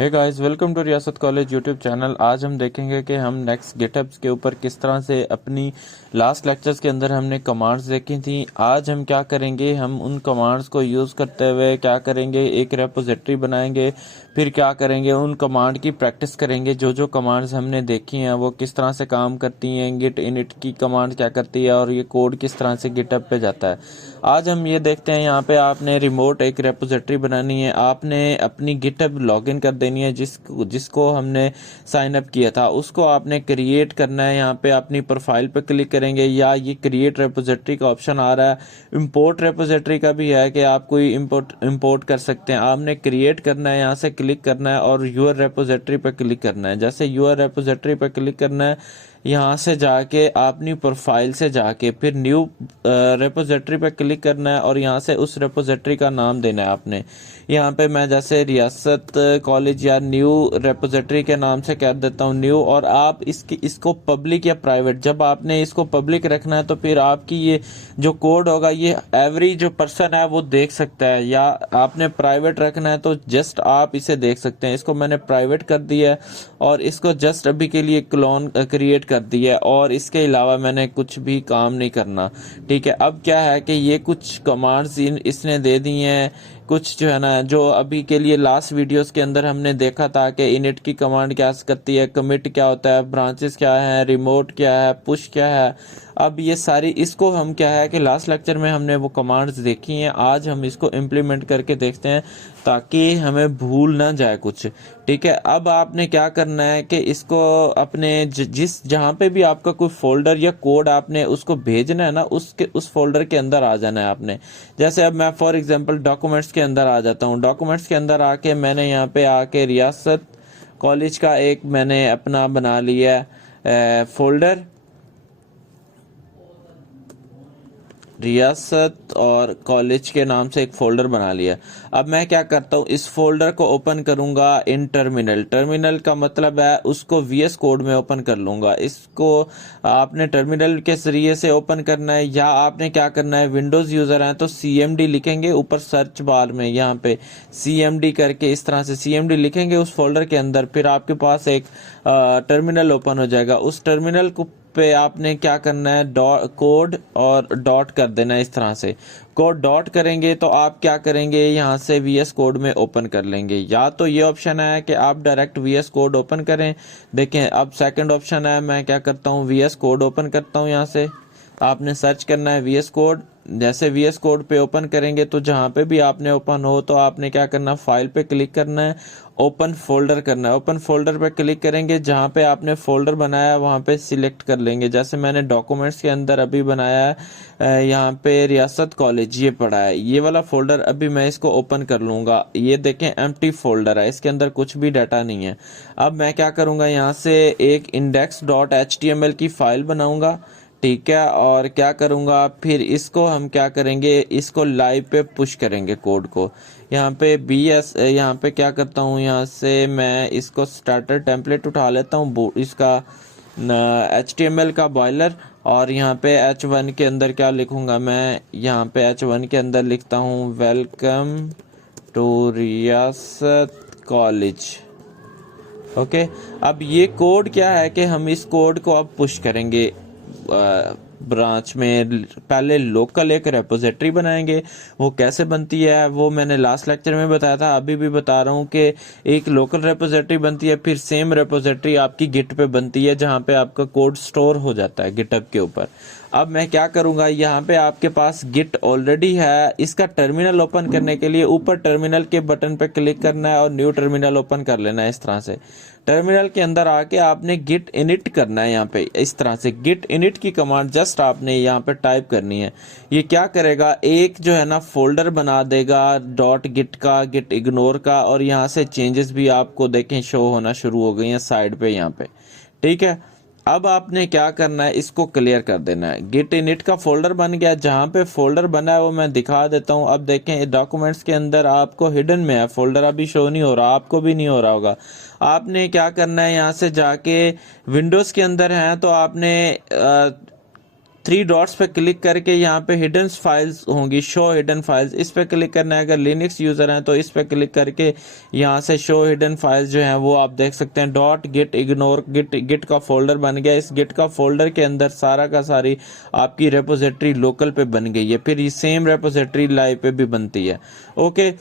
Hey guys, welcome to रियासत college YouTube channel. आज हम देखेंगे कि हम नेक्स्ट गिटहब्स के ऊपर किस तरह से अपनी लास्ट लेक्चर्स के अंदर हमने कमांड्स देखी थी। आज हम क्या करेंगे, हम उन कमांड्स को यूज़ करते हुए क्या करेंगे, एक रेपोजिटरी बनाएंगे। फिर क्या करेंगे, उन कमांड की प्रैक्टिस करेंगे। जो जो कमांड्स हमने देखी हैं वो किस तरह से काम करती हैं, गिट इनिट की कमांड क्या करती है और ये कोड किस तरह से गिटहब पे जाता है। आज हम ये देखते हैं। यहाँ पे आपने रिमोट एक रेपोजिटरी बनानी है, आपने अपनी गिटहब लॉगिन कर देनी है। जिसको हमने साइन अप किया था उसको आपने क्रिएट करना है। यहाँ पे अपनी प्रोफाइल पे क्लिक करेंगे या ये क्रिएट रेपोजिटरी का ऑप्शन आ रहा है। इंपोर्ट रेपोजिटरी का भी है कि आप कोई इंपोर्ट कर सकते हैं। आपने क्रिएट करना है, यहाँ से क्लिक करना है और यूर रेपोजिटरी पे क्लिक करना है। जैसे यूर रेपोजिटरी पे क्लिक करना है, यहाँ से जाके अपनी प्रोफाइल से जाके फिर न्यू रेपोजिटरी पे क्लिक करना है और यहाँ से उस रेपोजिटरी का नाम देना है आपने। यहाँ पे मैं जैसे रियासत कॉलेज या न्यू रेपोजिटरी के नाम से कर देता हूँ न्यू। और आप इसको पब्लिक या प्राइवेट, जब आपने इसको पब्लिक रखना है तो फिर आपकी ये जो कोड होगा ये एवरी जो पर्सन है वो देख सकता है, या आपने प्राइवेट रखना है तो जस्ट आप इसे देख सकते हैं। इसको मैंने प्राइवेट कर दिया है और इसको जस्ट अभी के लिए क्लोन क्रिएट कर दिया है और इसके अलावा मैंने कुछ भी काम नहीं करना। ठीक है, अब क्या है कि ये कुछ कमांड्स इसने दे दी हैं, कुछ जो है ना, जो अभी के लिए लास्ट वीडियोस के अंदर हमने देखा था कि इनिट की कमांड क्या करती है, कमिट क्या होता है, ब्रांचेस क्या है, रिमोट क्या है, पुश क्या है। अब ये सारी इसको हम क्या है कि लास्ट लेक्चर में हमने वो कमांड्स देखी हैं, आज हम इसको इम्प्लीमेंट करके देखते हैं ताकि हमें भूल ना जाए कुछ। ठीक है, अब आपने क्या करना है कि इसको अपने जिस जहाँ पे भी आपका कोई फोल्डर या कोड आपने उसको भेजना है ना, उस फोल्डर के अंदर आ जाना है आपने। जैसे अब मैं फॉर एग्जांपल डॉक्यूमेंट्स के अंदर आ जाता हूँ। डॉक्यूमेंट्स के अंदर आके मैंने यहाँ पे आके रियासत कॉलेज का एक मैंने अपना बना लिया फोल्डर, रियासत और कॉलेज के नाम से एक फोल्डर बना लिया। अब मैं क्या करता हूँ, इस फोल्डर को ओपन करूंगा इन टर्मिनल। टर्मिनल का मतलब है उसको वीएस कोड में ओपन कर लूंगा। इसको आपने टर्मिनल के जरिए से ओपन करना है, या आपने क्या करना है, विंडोज यूजर है तो सीएमडी लिखेंगे ऊपर सर्च बार में, यहाँ पे सीएमडी करके इस तरह से सीएमडी लिखेंगे उस फोल्डर के अंदर। फिर आपके पास एक टर्मिनल ओपन हो जाएगा। उस टर्मिनल को पे आपने क्या करना है, कोड और डॉट कर देना है। इस तरह से कोड डॉट करेंगे तो आप क्या करेंगे, यहाँ से वीएस कोड में ओपन कर लेंगे। या तो ये ऑप्शन है कि आप डायरेक्ट वीएस कोड ओपन करें। देखें, अब सेकंड ऑप्शन है, मैं क्या करता हूँ, वीएस कोड ओपन करता हूँ। यहाँ से आपने सर्च करना है वीएस कोड। जैसे वीएस कोड पे ओपन करेंगे तो जहाँ पे भी आपने ओपन हो तो आपने क्या करना, फाइल पे क्लिक करना है, ओपन फोल्डर करना है। ओपन फोल्डर पे क्लिक करेंगे, जहाँ पे आपने फोल्डर बनाया है वहाँ पे सिलेक्ट कर लेंगे। जैसे मैंने डॉक्यूमेंट्स के अंदर अभी बनाया है, यहाँ पे रियासत कॉलेज ये पड़ा है, ये वाला फोल्डर। अभी मैं इसको ओपन कर लूँगा। ये देखें एम्प्टी फोल्डर है, इसके अंदर कुछ भी डाटा नहीं है। अब मैं क्या करूँगा, यहाँ से एक index.html की फाइल बनाऊँगा। ठीक है, और क्या करूँगा, फिर इसको हम क्या करेंगे, इसको लाइव पे पुश करेंगे कोड को। यहाँ पे यहाँ पे क्या करता हूँ, यहाँ से मैं इसको स्टार्टर टेम्पलेट उठा लेता हूँ, इसका HTML का बॉयलर। और यहाँ पे H1 के अंदर क्या लिखूँगा मैं, यहाँ पे H1 के अंदर लिखता हूँ वेलकम टू रियासत कॉलेज। ओके, अब ये कोड क्या है कि हम इस कोड को अब पुश करेंगे ब्रांच में। पहले लोकल एक रेपोजिटरी बनाएंगे। वो कैसे बनती है वो मैंने लास्ट लेक्चर में बताया था, अभी भी बता रहा हूँ कि एक लोकल रेपोजिटरी बनती है, फिर सेम रेपोजिटरी आपकी गिट पे बनती है जहाँ पे आपका कोड स्टोर हो जाता है गिटहब के ऊपर। अब मैं क्या करूँगा, यहाँ पे आपके पास गिट ऑलरेडी है, इसका टर्मिनल ओपन करने के लिए ऊपर टर्मिनल के बटन पे क्लिक करना है और न्यू टर्मिनल ओपन कर लेना है। इस तरह से टर्मिनल के अंदर आके आपने गिट इनिट करना है। यहाँ पे इस तरह से गिट इनिट की कमांड जस्ट आपने यहाँ पे टाइप करनी है। ये क्या करेगा, एक जो है ना फोल्डर बना देगा डॉट गिट का, गिट इग्नोर का, और यहाँ से चेंजेस भी आपको देखें शो होना शुरू हो गई हैं साइड पे यहाँ पे। ठीक है, अब आपने क्या करना है, इसको क्लियर कर देना है। गिट इनिट का फोल्डर बन गया, जहाँ पे फोल्डर बना है वो मैं दिखा देता हूँ। अब देखें डॉक्यूमेंट्स के अंदर आपको हिडन में है फोल्डर, अभी शो नहीं हो रहा, आपको भी नहीं हो रहा होगा। आपने क्या करना है, यहाँ से जाके विंडोज़ के अंदर है तो आपने थ्री डॉट्स पे क्लिक करके यहाँ पे हिडन फाइल्स होंगी, शो हिडन फाइल्स, इस पे क्लिक करना है। अगर लिनक्स यूज़र हैं तो इस पे क्लिक करके यहाँ से शो हिडन फाइल्स जो हैं वो आप देख सकते हैं। डॉट गिट इग्नोर, गिट का फोल्डर बन गया। इस गिट का फोल्डर के अंदर सारा का सारी आपकी रेपोजिटरी लोकल पे बन गई है, फिर ये सेम रेपोजिटरी लाइव पे भी बनती है। ओके,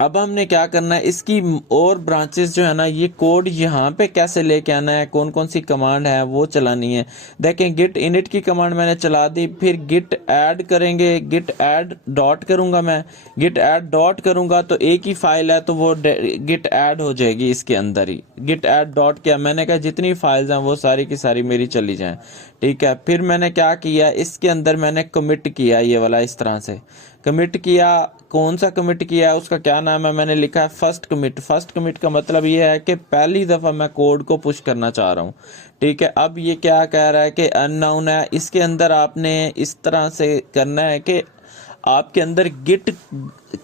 अब हमने क्या करना है, इसकी और ब्रांचेस जो है ना, ये कोड यहाँ पे कैसे लेके आना है, कौन कौन सी कमांड है वो चलानी है। देखें, गिट इनिट की कमांड मैंने चला दी, फिर गिट ऐड करेंगे, गिट ऐड डॉट करूंगा मैं, गिट ऐड डॉट करूंगा तो एक ही फाइल है तो वो गिट ऐड हो जाएगी इसके अंदर ही। गिट ऐड डॉट किया, मैंने कहा जितनी फाइल्स हैं वो सारी की सारी मेरी चली जाएं, ठीक है। फिर मैंने क्या किया, इसके अंदर मैंने कमिट किया, ये वाला इस तरह से कमिट किया। कौन सा कमिट किया है, उसका क्या नाम है, मैंने लिखा है फर्स्ट कमिट। फर्स्ट कमिट का मतलब ये है कि पहली दफ़ा मैं कोड को पुश करना चाह रहा हूँ, ठीक है। अब ये क्या कह रहा है कि अननोन है, इसके अंदर आपने इस तरह से करना है कि आपके अंदर गिट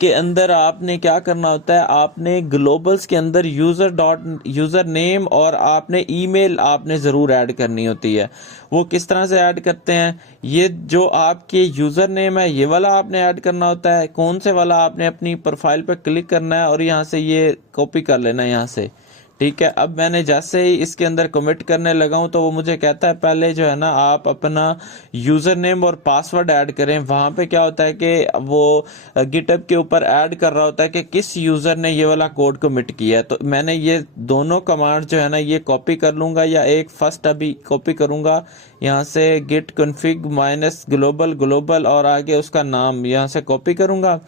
के अंदर आपने क्या करना होता है, आपने ग्लोबल्स के अंदर यूज़र नेम और आपने ईमेल आपने ज़रूर ऐड करनी होती है। वो किस तरह से ऐड करते हैं, ये जो आपके यूज़र नेम है ये वाला आपने ऐड करना होता है। कौन से वाला, आपने अपनी प्रोफाइल पर क्लिक करना है और यहाँ से ये कॉपी कर लेना है यहाँ से, ठीक है। अब मैंने जैसे ही इसके अंदर कमिट करने लगा हूं तो वो मुझे कहता है पहले जो है ना आप अपना यूज़र नेम और पासवर्ड ऐड करें। वहां पे क्या होता है कि वो गिटहब के ऊपर ऐड कर रहा होता है कि किस यूज़र ने ये वाला कोड कमिट किया है। तो मैंने ये दोनों कमांड जो है ना ये कॉपी कर लूँगा, या एक फर्स्ट अभी कॉपी करूँगा यहाँ से, git config minus global global और आगे उसका नाम यहाँ से कॉपी करूँगा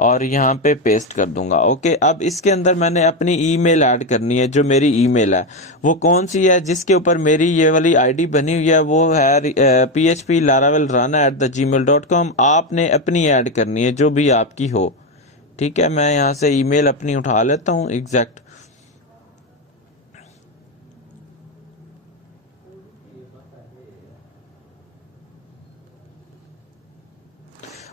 और यहाँ पे पेस्ट कर दूंगा। ओके, अब इसके अंदर मैंने अपनी ईमेल ऐड करनी है। जो मेरी ईमेल है वो कौन सी है, जिसके ऊपर मेरी ये वाली आईडी बनी हुई है, वो है phplaravelrana@gmail.com। आपने अपनी ऐड करनी है जो भी आपकी हो, ठीक है। मैं यहाँ से ईमेल अपनी उठा लेता हूँ एग्जैक्ट।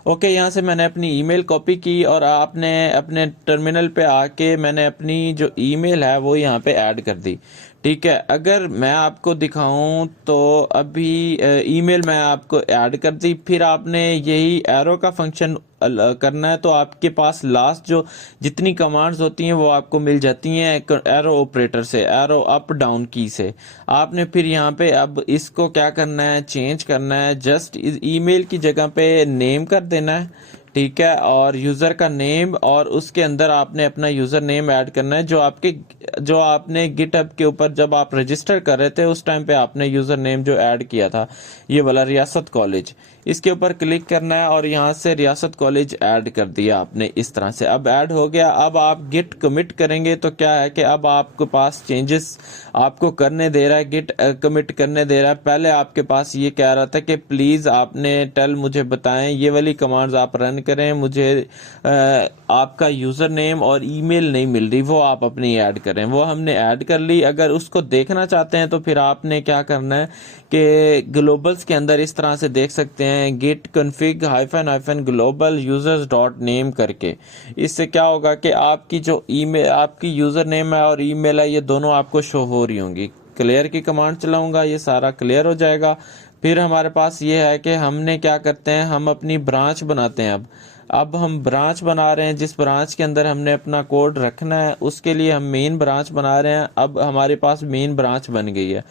ओके, यहाँ से मैंने अपनी ईमेल कॉपी की और आपने अपने टर्मिनल पे आके मैंने अपनी जो ईमेल है वो यहाँ पे ऐड कर दी, ठीक है। अगर मैं आपको दिखाऊं तो अभी ईमेल मैं आपको ऐड कर दी, फिर आपने यही एरो का फंक्शन करना है तो आपके पास लास्ट जो जितनी कमांड्स होती हैं वो आपको मिल जाती हैं एरो ऑपरेटर से, एरो अप डाउन की से। आपने फिर यहाँ पे अब इसको क्या करना है, चेंज करना है। जस्ट ईमेल की जगह पे नेम कर देना है, ठीक है, और यूज़र का नेम, और उसके अंदर आपने अपना यूज़र नेम ऐड करना है जो आपने गिटहब के ऊपर जब आप रजिस्टर कर रहे थे उस टाइम पे आपने यूज़र नेम जो ऐड किया था ये वाला रियासत कॉलेज, इसके ऊपर क्लिक करना है और यहाँ से रियासत कॉलेज ऐड कर दिया आपने इस तरह से। अब ऐड हो गया। अब आप गिट कमिट करेंगे तो क्या है कि अब आपके पास चेंजेस आपको करने दे रहा है, गिट कमिट करने दे रहा है। पहले आपके पास ये कह रहा था कि प्लीज़ आपने टेल मुझे बताएं, ये वाली कमांड्स आप रन करें, मुझे आपका यूज़र नेम और ईमेल नहीं मिल रही, वो आप अपनी ऐड करें। वो हमने ऐड कर ली। अगर उसको देखना चाहते हैं तो फिर आपने क्या करना है कि ग्लोबल्स के अंदर इस तरह से देख सकते हैं git config hyphen global users dot name करके। इससे क्या होगा कि आपकी जो ईमेल, आपकी यूज़र नेम है और ईमेल है, ये दोनों आपको शो हो रही होंगी। क्लियर की कमांड चलाऊंगा, ये सारा क्लियर हो जाएगा। फिर हमारे पास ये है कि हमने क्या करते हैं, हम अपनी ब्रांच बनाते हैं। अब हम ब्रांच बना रहे हैं, जिस ब्रांच के अंदर हमने अपना कोड रखना है उसके लिए हम मेन ब्रांच बना रहे हैं। अब हमारे पास मेन ब्रांच बन गई है।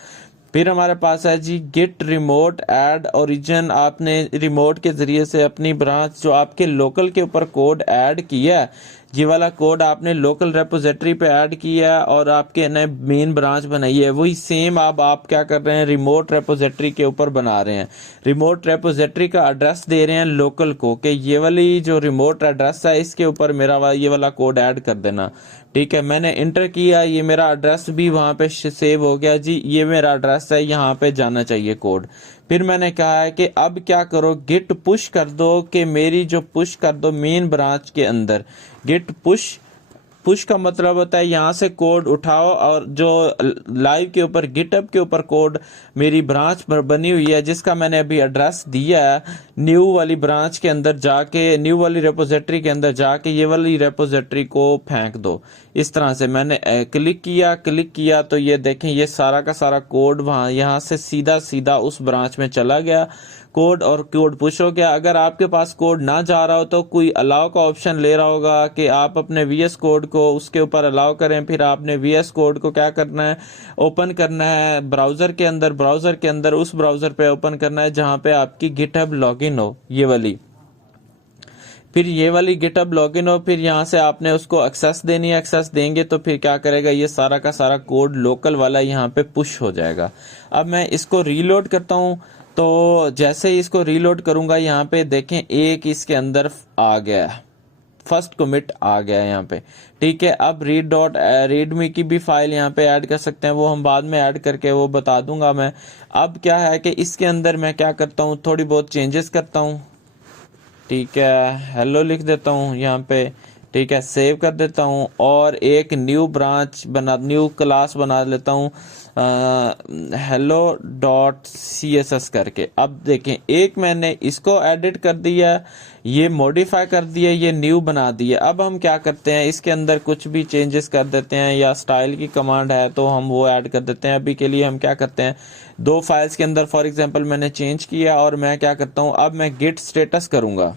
फिर हमारे पास है जी गिट रिमोट ऐड ओरिजिन। आपने रिमोट के ज़रिए से अपनी ब्रांच जो आपके लोकल के ऊपर कोड ऐड किया है, ये वाला कोड आपने लोकल रेपोजिटरी पे ऐड किया और आपके नए मेन ब्रांच बनाई है, वही सेम अब आप क्या कर रहे हैं, रिमोट रेपोजिटरी के ऊपर बना रहे हैं। रिमोट रेपोजिटरी का एड्रेस दे रहे हैं लोकल को कि ये वाली जो रिमोट एड्रेस है इसके ऊपर मेरा ये वाला कोड ऐड कर देना, ठीक है। मैंने इंटर किया, ये मेरा एड्रेस भी वहाँ पे सेव हो गया जी, ये मेरा एड्रेस है, यहाँ पे जाना चाहिए कोड। फिर मैंने कहा है कि अब क्या करो, गिट पुश कर दो कि मेरी जो पुश कर दो मेन ब्रांच के अंदर, गिट पुश पुश का मतलब होता है यहाँ से कोड उठाओ और जो लाइव के ऊपर गिटहब के ऊपर कोड मेरी ब्रांच पर बनी हुई है जिसका मैंने अभी एड्रेस दिया है, न्यू वाली ब्रांच के अंदर जाके, न्यू वाली रेपोजिटरी के अंदर जाके ये वाली रेपोजिटरी को फेंक दो। इस तरह से मैंने क्लिक किया तो ये देखें ये सारा का सारा कोड वहाँ यहाँ से सीधा सीधा उस ब्रांच में चला गया कोड, और कोड पुश हो गया। अगर आपके पास कोड ना जा रहा हो तो कोई अलाउ का ऑप्शन ले रहा होगा कि आप अपने वीएस कोड को उसके ऊपर अलाउ करें। फिर आपने वीएस कोड को क्या करना है, ओपन करना है ब्राउज़र के अंदर उस ब्राउज़र पे ओपन करना है जहाँ पे आपकी गिटहब लॉगिन हो, ये वाली। फिर ये वाली गिटहब लॉगिन हो, फिर यहाँ से आपने उसको एक्सेस देनी है। एक्सेस देंगे तो फिर क्या करेगा, ये सारा का सारा कोड लोकल वाला यहाँ पे पुश हो जाएगा। अब मैं इसको रीलोड करता हूँ, तो जैसे ही इसको रीलोड करूंगा यहाँ पे देखें एक इसके अंदर आ गया, फर्स्ट कमिट आ गया यहाँ पे। ठीक है, अब रीडमी की भी फाइल यहाँ पे ऐड कर सकते हैं, वो हम बाद में ऐड करके वो बता दूंगा मैं। अब क्या है कि इसके अंदर मैं क्या करता हूँ, थोड़ी बहुत चेंजेस करता हूँ। ठीक है, हेलो लिख देता हूँ यहाँ पे। ठीक है, सेव कर देता हूँ और एक न्यू क्लास बना लेता हूँ hello dot C S S करके। अब देखें एक मैंने इसको एडिट कर दिया, ये मॉडिफाई कर दिया, ये न्यू बना दिया। अब हम क्या करते हैं, इसके अंदर कुछ भी चेंजेस कर देते हैं, या स्टाइल की कमांड है तो हम वो ऐड कर देते हैं। अभी के लिए हम क्या करते हैं, दो फाइल्स के अंदर फॉर एग्जांपल मैंने चेंज किया और मैं क्या करता हूँ, अब मैं गिट स्टेटस करूंगा।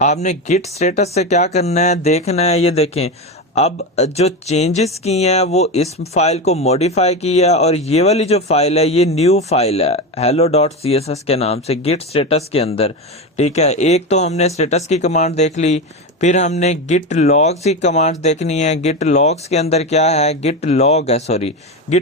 आपने गिट स्टेटस से क्या करना है, देखना है, ये देखें अब जो चेंजेस किए हैं वो इस फाइल को मॉडिफाई किया, और ये वाली जो फाइल है ये न्यू फाइल है hello.css के नाम से गिट स्टेटस के अंदर। ठीक है, एक तो हमने स्टेटस की कमांड देख ली, फिर हमने गिट लॉग्स की कमांड देखनी है। गिट लॉग्स के अंदर क्या है, गिट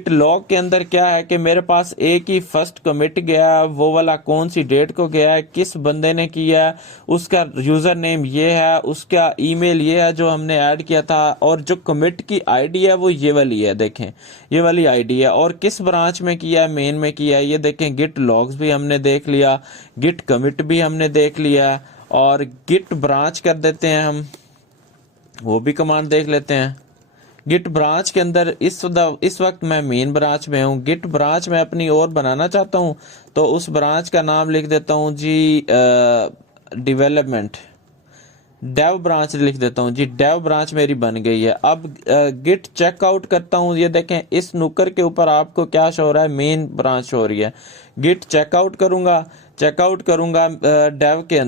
लॉग के अंदर क्या है कि मेरे पास एक ही फर्स्ट कमिट गया, वो वाला कौन सी डेट को गया है, किस बंदे ने किया है, उसका यूजर नेम ये है, उसका ईमेल ये है जो हमने ऐड किया था, और जो कमिट की आईडी है वो ये वाली है, देखें ये वाली आईडी है, और किस ब्रांच में किया है, मेन में किया है। ये देखें गिट लॉग्स भी हमने देख लिया, गिट कमिट भी हमने देख लिया, और गिट ब्रांच कर देते हैं हम, वो भी कमांड देख लेते हैं। गिट ब्रांच के अंदर इस वक्त मैं मेन ब्रांच में हूँ। गिट ब्रांच में अपनी और बनाना चाहता हूँ तो उस ब्रांच का नाम लिख देता हूँ जी डेवलपमेंट, डेव ब्रांच लिख देता हूँ जी, डेव ब्रांच मेरी बन गई है। अब गिट चेकआउट करता हूँ, ये देखें इस नुकर के ऊपर आपको क्या शो हो रहा है, मेन ब्रांच हो रही है। गिट चेकआउट करूंगा डेव के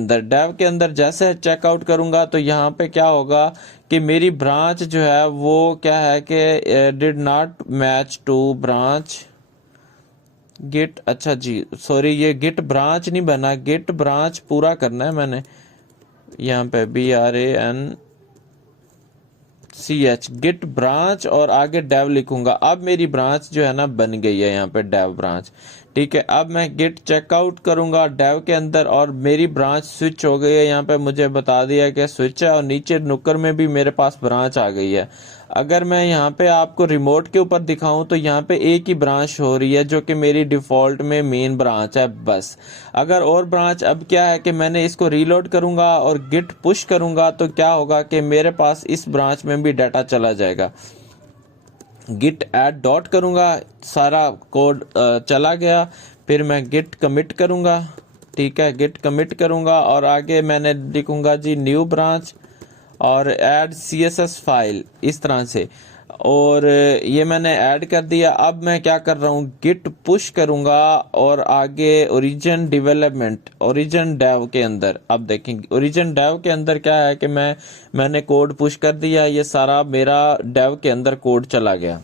अंदर जैसे चेकआउट करूंगा तो यहाँ पे क्या होगा कि मेरी ब्रांच जो है वो क्या है कि did not match to branch git, अच्छा जी सॉरी, ये गिट ब्रांच नहीं बना, गिट ब्रांच पूरा करना है मैंने। यहाँ पे BRANCH गिट ब्रांच और आगे डेव लिखूंगा। अब मेरी ब्रांच जो है ना बन गई है यहाँ पे डेव ब्रांच। ठीक है, अब मैं गिट चेकआउट करूंगा डेव के अंदर और मेरी ब्रांच स्विच हो गई है। यहाँ पे मुझे बता दिया कि स्विच है, और नीचे नुक्कर में भी मेरे पास ब्रांच आ गई है। अगर मैं यहाँ पे आपको रिमोट के ऊपर दिखाऊं तो यहाँ पे एक ही ब्रांच हो रही है जो कि मेरी डिफॉल्ट में मेन ब्रांच है बस। अगर और ब्रांच, अब क्या है कि मैंने इसको रीलोड करूंगा और गिट पुश करूंगा तो क्या होगा कि मेरे पास इस ब्रांच में भी डाटा चला जाएगा। गिट ऐड डॉट करूंगा, सारा कोड चला गया। फिर मैं गिट कमिट करूंगा। ठीक है, गिट कमिट करूंगा और आगे मैंने लिखूंगा जी न्यू ब्रांच और ऐड CSS फाइल इस तरह से, और ये मैंने ऐड कर दिया। अब मैं क्या कर रहा हूँ, गिट पुश करूंगा और आगे ओरिजिन डेव के अंदर, अब देखेंगे ओरिजिन डेव के अंदर क्या है कि मैंने कोड पुश कर दिया, ये सारा मेरा डेव के अंदर कोड चला गया।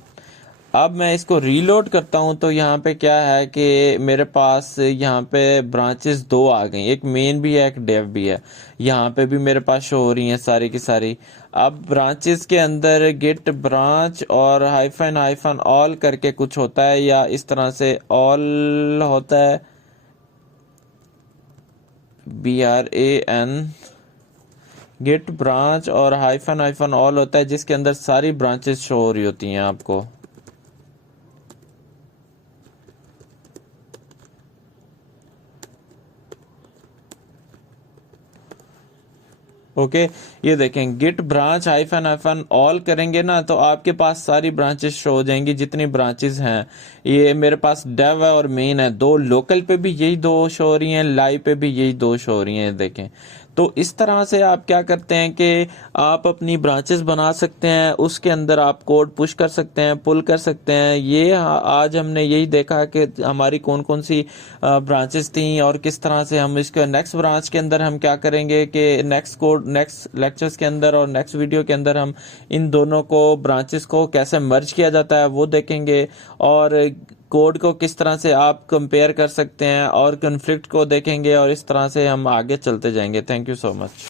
अब मैं इसको रीलोड करता हूं तो यहाँ पे क्या है कि मेरे पास यहाँ पे ब्रांचेस दो आ गई, एक मेन भी है एक डेव भी है। यहाँ पे भी मेरे पास शो हो रही हैं सारी की सारी। अब ब्रांचेस के अंदर गिट ब्रांच और हाइफन ऑल करके कुछ होता है, या इस तरह से ऑल होता है, BRAN गिट ब्रांच और हाइफन ऑल होता है, जिसके अंदर सारी ब्रांचेस शो हो रही होती हैं आपको। ओके ये देखें गिट ब्रांच हाइफन ऑल करेंगे ना तो आपके पास सारी ब्रांचेस शो हो जाएंगी जितनी ब्रांचेस हैं। ये मेरे पास डेव है और मेन है, दो लोकल पे भी यही दो शो हो रही हैं, लाइव पे भी यही दो शो हो रही हैं। देखें तो इस तरह से आप क्या करते हैं कि आप अपनी ब्रांचेस बना सकते हैं, उसके अंदर आप कोड पुश कर सकते हैं, पुल कर सकते हैं। ये आज हमने यही देखा कि हमारी कौन कौन सी ब्रांचेस थी और किस तरह से हम इसके नेक्स्ट ब्रांच के अंदर हम क्या करेंगे कि नेक्स्ट कोड नेक्स्ट लेक्चर्स के अंदर और नेक्स्ट वीडियो के अंदर हम इन दोनों को ब्रांचेस को कैसे मर्ज किया जाता है वो देखेंगे, और कोड को किस तरह से आप कंपेयर कर सकते हैं और कॉन्फ्लिक्ट को देखेंगे, और इस तरह से हम आगे चलते जाएंगे। Thank you so much.